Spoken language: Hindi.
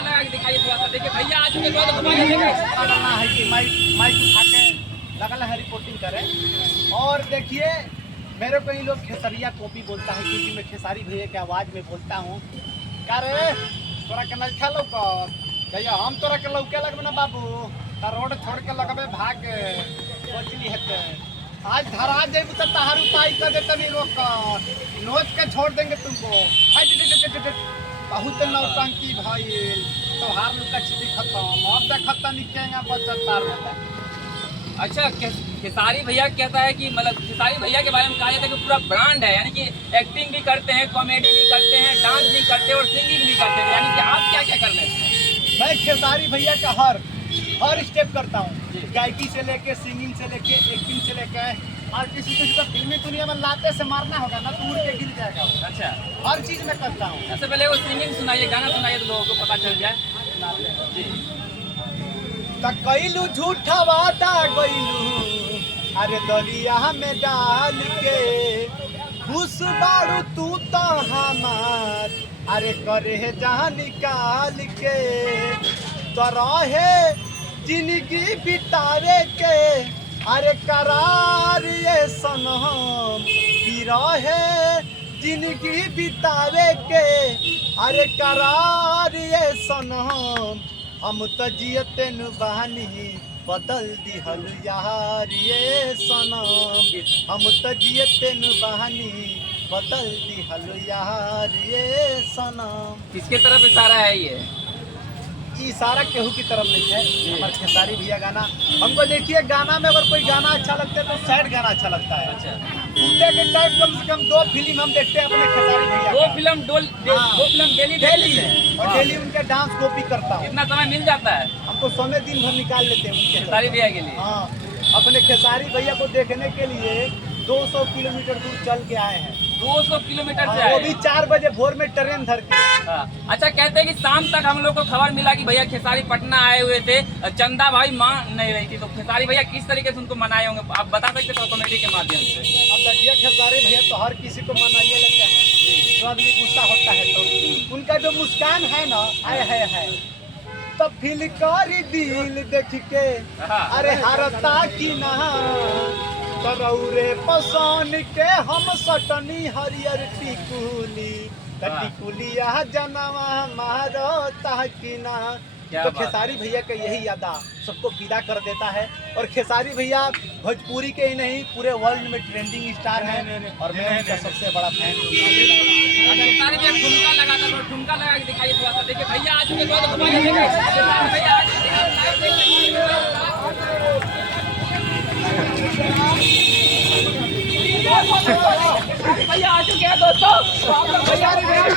ठुमका लगा के दिखाइए थोड़ा सा। देखिए भैया आज के बाद घुमाइए करना है कि माइक उठा के लगल है रिपोर्टिंग करें। और देखिए मेरे को इन लोग खेसरिया कॉपी बोलता है क्योंकि मैं खेसारी भैया के आवाज़ में बोलता हूँ। क्या रे तोरा के नहीं खेलो भैया हम तोरा के लौके लगबे ना बाबू ता रोड छोड़ के लगबे भाग सोचली हेते आज धरा जेबू तो तहार उपाय कर देते नहीं रोक नोच के छोड़ देंगे तुमको। बहुत नौटंकी भाई तोहार लुका छिपी खत्म अब देखत निकेगा बचता रहता। अच्छा खेसारी भैया कहता है कि मतलब खेसारी भैया के बारे में कहा जाता है कि पूरा ब्रांड है, यानी कि एक्टिंग भी करते हैं, कॉमेडी भी करते हैं, डांस भी करते हैं और सिंगिंग भी करते हैं। यानी कि आप क्या क्या कर लेते हैं? मैं खेसारी भैया का हर स्टेप करता हूँ, गायकी से लेके सिंगिंग से लेके एक्टिंग से लेके और किसी तो फिल्मी दुनिया में लाते से मारना होगा ना तो उड़ के गिर जाएगा। अच्छा हर चीज में करता हूँ। सबसे पहले वो सिंगिंग सुनाइए, गाना सुनाइए तो लोगों को पता चल जाए जी। कैलू झूठा वादा गईलू अरे दरिया में डाल के खुश बाड़ू तू तो हमार अरे करे जहाँ निकाल के तो रहे जिंदगी बितावे के अरे करार ये सनम की रहे जिंदगी बितावे के अरे करार ये सनम हम तो जियते नु बहानी बदल दिहल यार ये सनम हम तो जियते नु बहानी बदल दिहल यार ये सनम। किसके तरफ इशारा है ये? इशारा केहू की तरफ नहीं है, हमारे खेसारी भैया गाना हमको देखिए गाना में अगर कोई गाना अच्छा लगता है तो सैड गाना अच्छा लगता है। अच्छा कुत्ते के टाइप कम से कम 2 फिल्म हम देखते हैं अपने खेसारी भैया दो फिल्म डेली और डेली उनके डांस कॉपी करता हूँ। कितना समय मिल जाता है हमको समय दिन भर निकाल लेते हैं उनके खेसारी भैया के लिए? हाँ अपने खेसारी भैया को देखने के लिए 200 किलोमीटर दूर चल के आए हैं। 200 किलोमीटर से वो आए? भी 4 बजे भोर में ट्रेन धर के। अच्छा कहते हैं कि शाम तक हम लोग को खबर मिला कि भैया खेसारी पटना आए हुए थे, चंदा भाई मान नहीं रही थी, तो खेसारी भैया किस तरीके से उनको मनाए होंगे आप बता सकते थे कॉमेडी के माध्यम से? अब देखिए खेसारी भैया तो हर किसी को मनाइए लगता है, जो आदमी गुस्सा होता है तो उनका जो मुस्कान है ना आए है तो फिलकारी दिल देख के अरे हरता की ना तरौरे पसंद के हम सटनी हरियर टिकुली टिकुलिया जनवा मारो ताकिना। तो खेसारी भैया का यही यादा सबको फिदा कर देता है। और खेसारी भैया भोजपुरी के ही नहीं पूरे वर्ल्ड में ट्रेंडिंग स्टार है और मैं उनका सबसे बड़ा फैन हूँ। खेसारी भैया ठुमका लगाता था, ठुमका लगा के दिखाइए थोड़ा सा। देखिए भैया आज के बाद घुमाइए भैया भैया आ चुके हैं दोस्तों, भैया आ चुके हैं।